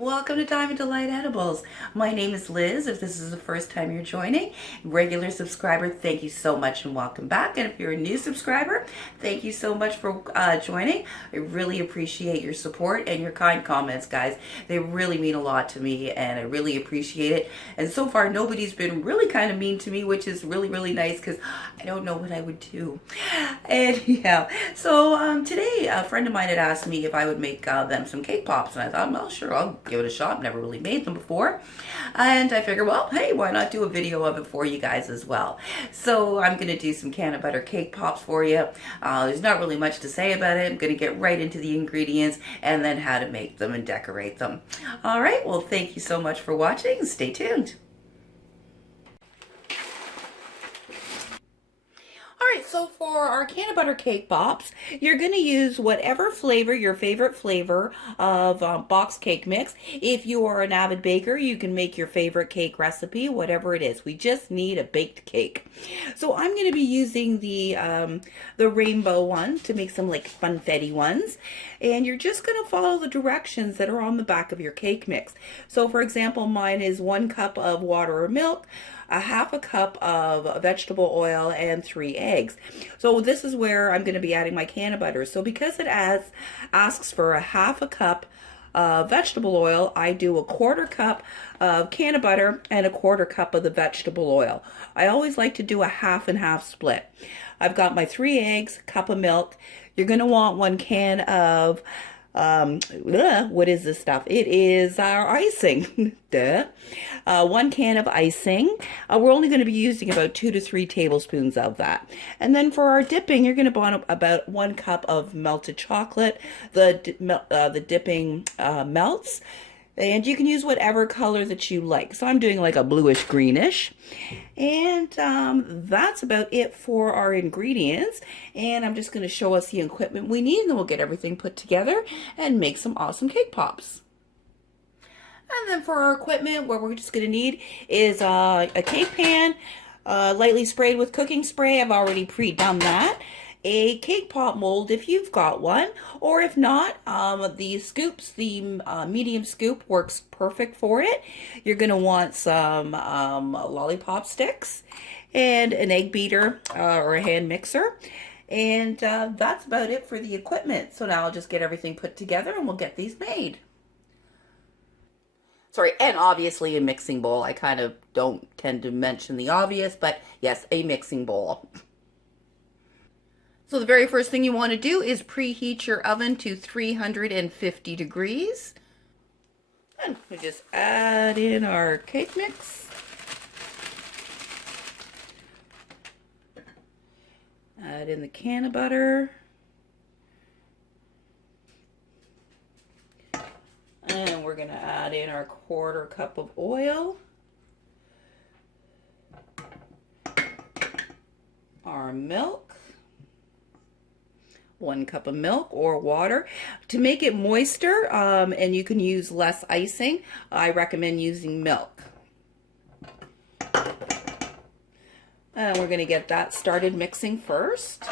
Welcome to Diamond Delight Edibles. My name is Liz. If this is the first time you're joining, regular subscriber, thank you so much and welcome back. And if you're a new subscriber, thank you so much for joining. I really appreciate your support and your kind comments, guys. They really mean a lot to me and I really appreciate it. And so far, nobody's been really kind of mean to me, which is really, really nice because I don't know what I would do. And yeah, so today a friend of mine had asked me if I would make them some cake pops, and I thought, well, sure, I'll give it a shot. Never really made them before. And I figured, well, hey, why not do a video of it for you guys as well? So I'm going to do some Cannabutter cake pops for you. There's not really much to say about it. I'm going to get right into the ingredients and then how to make them and decorate them. All right, well, thank you so much for watching. Stay tuned. Alright, so for our Cannabutter cake pops, you're going to use whatever flavor, your favorite flavor of box cake mix. If you are an avid baker, you can make your favorite cake recipe, whatever it is. We just need a baked cake. So I'm going to be using the rainbow one to make some like funfetti ones. And you're just going to follow the directions that are on the back of your cake mix. So for example, mine is 1 cup of water or milk, a half a cup of vegetable oil, and 3 eggs. So this is where I'm going to be adding my Cannabutter. So because it asks for a half a cup of vegetable oil, I do a 1/4 cup of Cannabutter and a 1/4 cup of the vegetable oil. I always like to do a half and half split. I've got my 3 eggs, cup of milk. You're going to want 1 can of what is this stuff? It is our icing. Duh. 1 can of icing. We're only going to be using about 2 to 3 tablespoons of that. And then for our dipping, you're going to want about 1 cup of melted chocolate. The dipping melts. And you can use whatever color that you like. So I'm doing like a bluish greenish. And that's about it for our ingredients. And I'm just going to show us the equipment we need. And then we'll get everything put together and make some awesome cake pops. And then for our equipment, what we're just going to need is a cake pan, lightly sprayed with cooking spray. I've already pre-done that. A cake pop mold if you've got one, or if not, the scoops, the medium scoop works perfect for it. You're going to want some lollipop sticks and an egg beater or a hand mixer. And that's about it for the equipment. So now I'll just get everything put together and we'll get these made. Sorry, and obviously a mixing bowl. I kind of don't tend to mention the obvious, but yes, a mixing bowl. So the very first thing you want to do is preheat your oven to 350 degrees. And we just add in our cake mix. Add in the Cannabutter. And we're going to add in our 1/4 cup of oil. Our milk. 1 cup of milk or water. To make it moister, and you can use less icing, I recommend using milk. And we're going to get that started mixing first.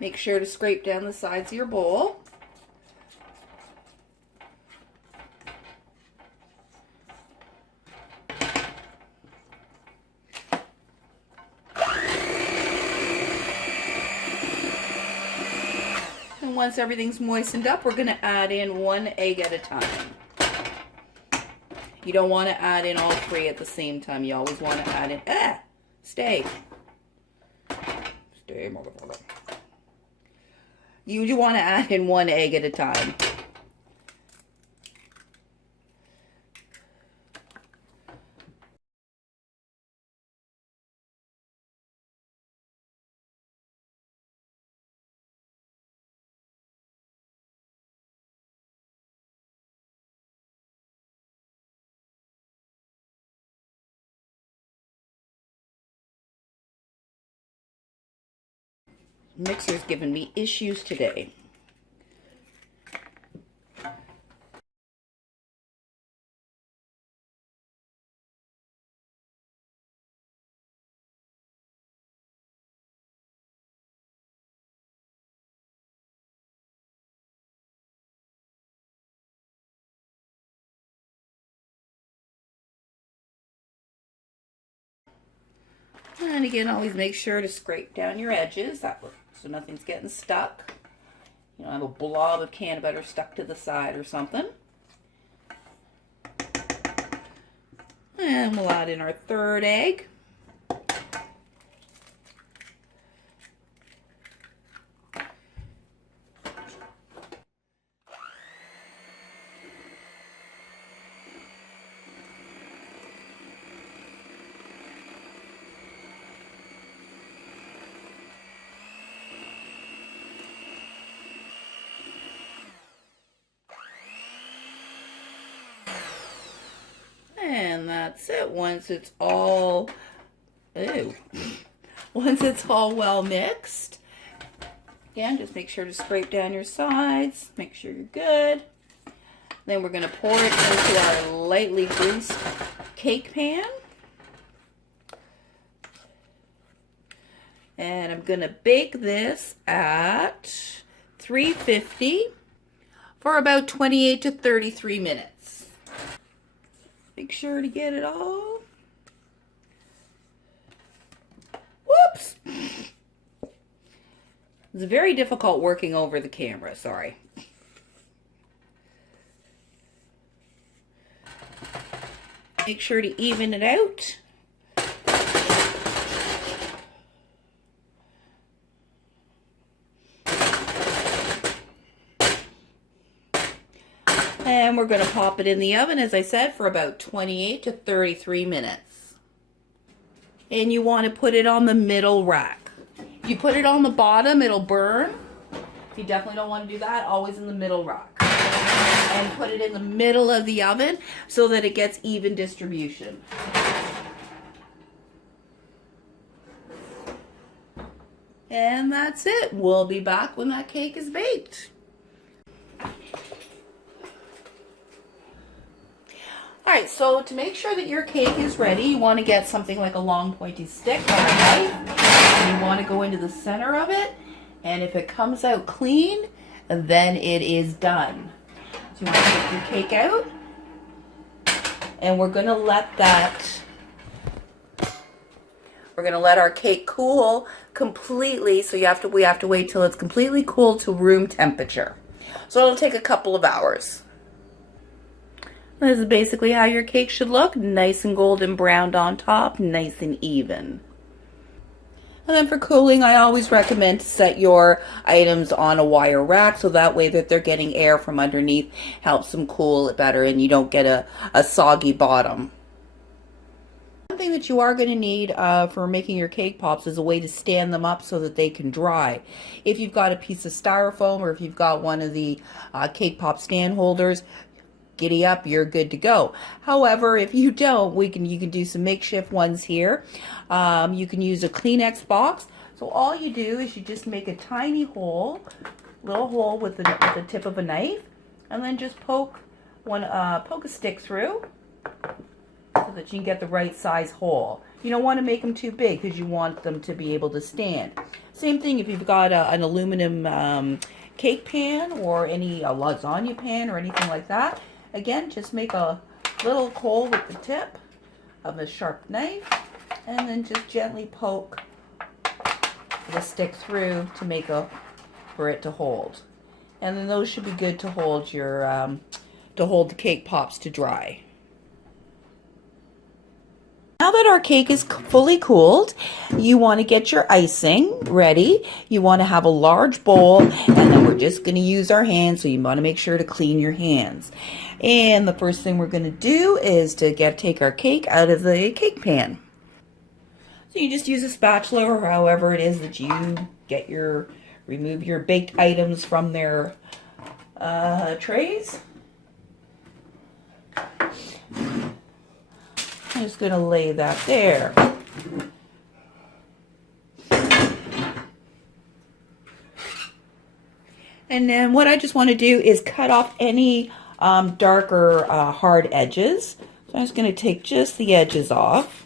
Make sure to scrape down the sides of your bowl. And once everything's moistened up, we're going to add in 1 egg at a time. You don't want to add in all 3 at the same time. You always want to add in, stay, motherfucker. You want to add in 1 egg at a time. Mixer's giving me issues today. And again, always make sure to scrape down your edges so nothing's getting stuck. You don't have a blob of Cannabutter stuck to the side or something. And we'll add in our third egg. And that's it. Once it's all well mixed, again, just make sure to scrape down your sides, make sure you're good. Then we're going to pour it into our lightly greased cake pan. And I'm going to bake this at 350 for about 28 to 33 minutes. Make sure to get it all. Whoops! It's very difficult working over the camera, sorry. Make sure to even it out. And we're going to pop it in the oven, as I said, for about 28 to 33 minutes. And you want to put it on the middle rack. If you put it on the bottom, it'll burn. If you definitely don't want to do that, always in the middle rack. And put it in the middle of the oven so that it gets even distribution. And that's it. We'll be back when that cake is baked. Alright, so to make sure that your cake is ready, you want to get something like a long pointy stick or a knife. And you want to go into the center of it. And if it comes out clean, then it is done. So you want to take your cake out. And we're going to let our cake cool completely. So we have to wait till it's completely cool to room temperature. So it'll take a couple of hours. This is basically how your cake should look. Nice and golden browned on top, nice and even. And then for cooling, I always recommend to set your items on a wire rack so that way that they're getting air from underneath, helps them cool it better and you don't get a soggy bottom. One thing that you are going to need for making your cake pops is a way to stand them up so that they can dry. If you've got a piece of styrofoam or if you've got one of the cake pop stand holders, giddy up, you're good to go. However, if you don't, you can do some makeshift ones here. You can use a Kleenex box. So all you do is you just make a tiny hole, little hole with the tip of a knife, and then just poke a stick through so that you can get the right size hole. You don't want to make them too big because you want them to be able to stand. Same thing if you've got an aluminum cake pan or any lasagna pan or anything like that. Again, just make a little hole with the tip of a sharp knife and then just gently poke the stick through to for it to hold. And then those should be good to hold the cake pops to dry. Now that our cake is fully cooled, you want to get your icing ready. You want to have a large bowl, and then we're just going to use our hands, so you want to make sure to clean your hands. And the first thing we're going to do is to take our cake out of the cake pan. So you just use a spatula or however it is that you remove your baked items from their trays. I'm just going to lay that there. And then what I just want to do is cut off any darker hard edges. So I'm just going to take just the edges off.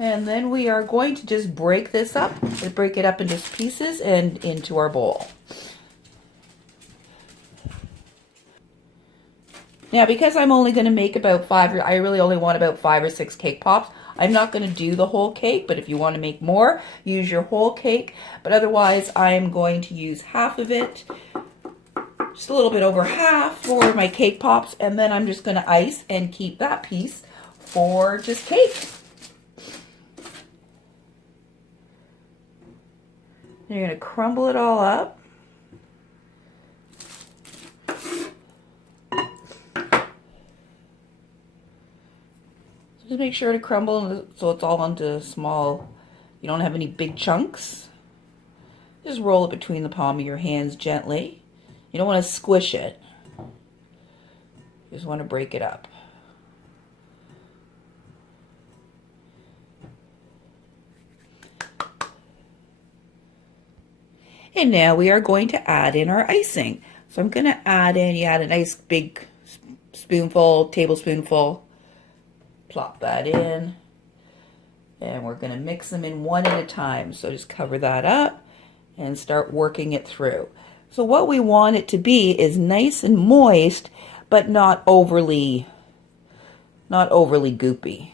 And then we are going to just break this up, break it up into pieces and into our bowl. Now, because I'm only going to make about 5, I really only want about 5 or 6 cake pops. I'm not going to do the whole cake, but if you want to make more, use your whole cake. But otherwise, I am going to use half of it, just a little bit over half for my cake pops, and then I'm just going to ice and keep that piece for just cake. You're going to crumble it all up. Just make sure to crumble so it's all onto small, you don't have any big chunks. Just roll it between the palm of your hands gently. You don't want to squish it. You just want to break it up. And now we are going to add in our icing. So I'm going to add in, you add a nice big spoonful, tablespoonful, plop that in. And we're going to mix them in one at a time. So just cover that up and start working it through. So what we want it to be is nice and moist, but not overly goopy.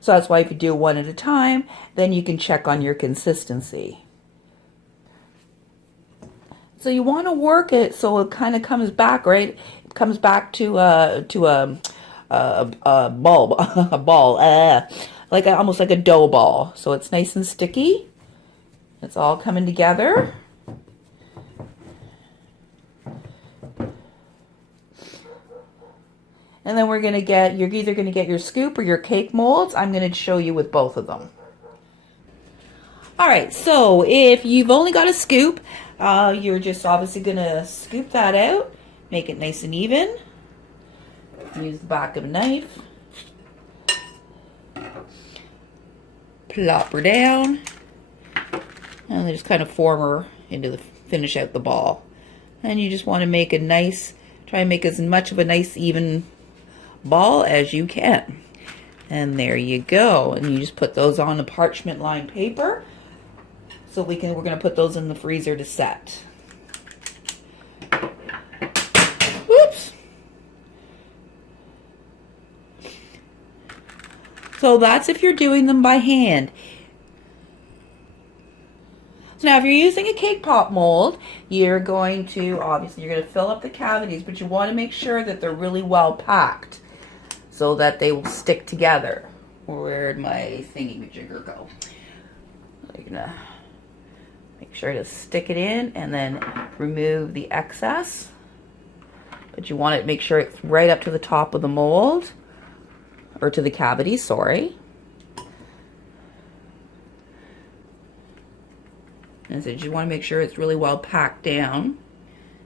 So that's why if you do one at a time, then you can check on your consistency. So you want to work it so it kind of comes back, right? It comes back to a bulb, a ball, almost like a dough ball. So it's nice and sticky. It's all coming together. And then we're going to get, you're either going to get your scoop or your cake molds. I'm going to show you with both of them. All right, so if you've only got a scoop, you're just obviously going to scoop that out, make it nice and even. Use the back of a knife. Plop her down. And then just kind of form her into the, finish out the ball. And you just want to make a nice, try and make as much of a nice even ball as you can. And there you go. And you just put those on a parchment lined paper. So we're going to put those in the freezer to set. Whoops. So that's if you're doing them by hand. So now if you're using a cake pop mold, you're going to, obviously you're going to fill up the cavities, but you want to make sure that they're really well packed so that they will stick together. Where'd my thingy-majigger go? I'm going to make sure to stick it in and then remove the excess. But you want to make sure it's right up to the top of the mold, or to the cavity, sorry. And so you want to make sure it's really well packed down,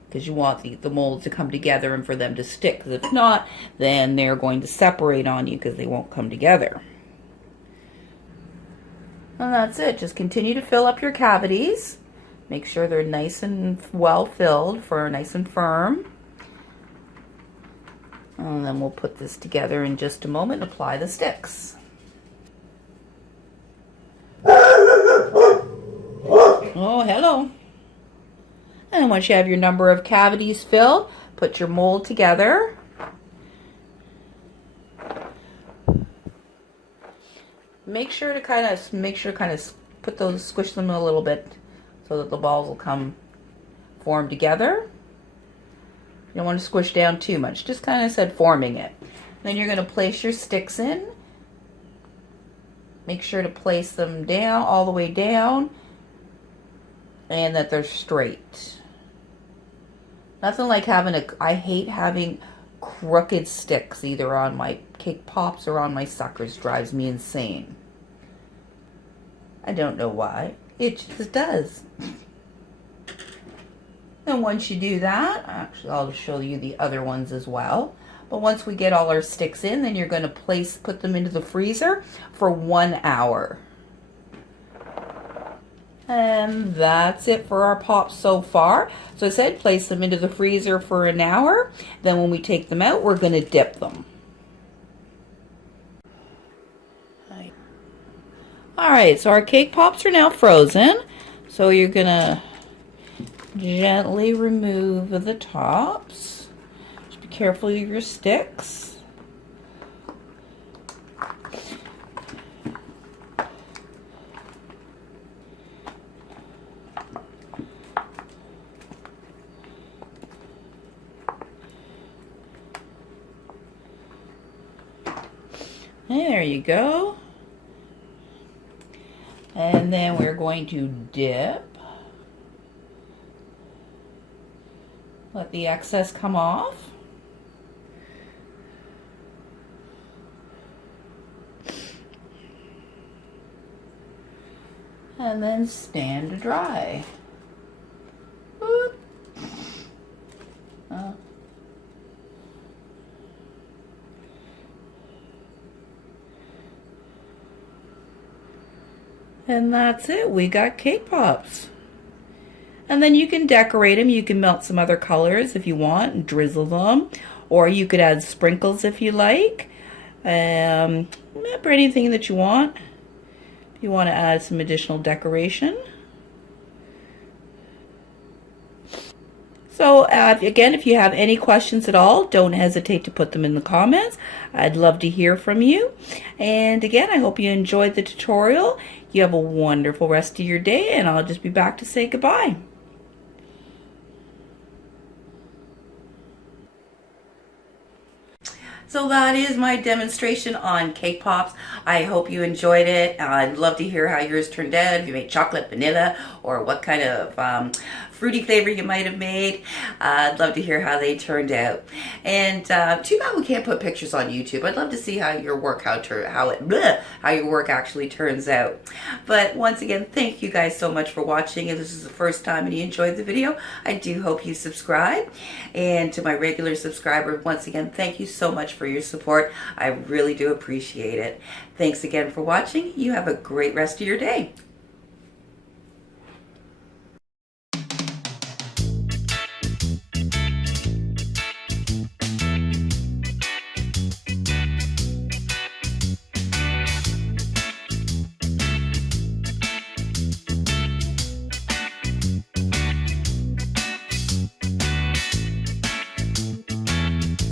because you want the molds to come together and for them to stick. Because if not, then they're going to separate on you because they won't come together. And that's it. Just continue to fill up your cavities. Make sure they're nice and well filled, for nice and firm. And then we'll put this together in just a moment and apply the sticks. Oh, hello. And once you have your number of cavities filled, put your mold together. Make sure to kind of put those, squish them a little bit so that the balls will form together. You don't want to squish down too much, just kind of forming it. Then you're going to place your sticks in. Make sure to place them down, all the way down, and that they're straight. Nothing like having I hate having crooked sticks either on my cake pops or on my suckers. Drives me insane. I don't know why. It just does. And once you do that, actually I'll show you the other ones as well. But once we get all our sticks in, then you're going to put them into the freezer for 1 hour. And that's it for our pops so far. So I said place them into the freezer for an hour. Then when we take them out, we're going to dip them. All right, so our cake pops are now frozen. So you're gonna gently remove the tops. Just be careful of your sticks. There you go. And then we're going to dip. Let the excess come off. And then stand to dry. And that's it. We got cake pops. And then you can decorate them. You can melt some other colors if you want and drizzle them. Or you could add sprinkles if you like. Remember anything that you want. If you want to add some additional decoration. So again, if you have any questions at all, don't hesitate to put them in the comments. I'd love to hear from you. And again, I hope you enjoyed the tutorial. You have a wonderful rest of your day, and I'll just be back to say goodbye. So that is my demonstration on cake pops. I hope you enjoyed it. I'd love to hear how yours turned out, if you made chocolate, vanilla, or what kind of fruity flavor you might have made. I'd love to hear how they turned out. And too bad we can't put pictures on YouTube. I'd love to see how your work how your work actually turns out. But once again, thank you guys so much for watching. If this is the first time and you enjoyed the video, I do hope you subscribe. And to my regular subscribers, once again, thank you so much for your support. I really do appreciate it. Thanks again for watching. You have a great rest of your day.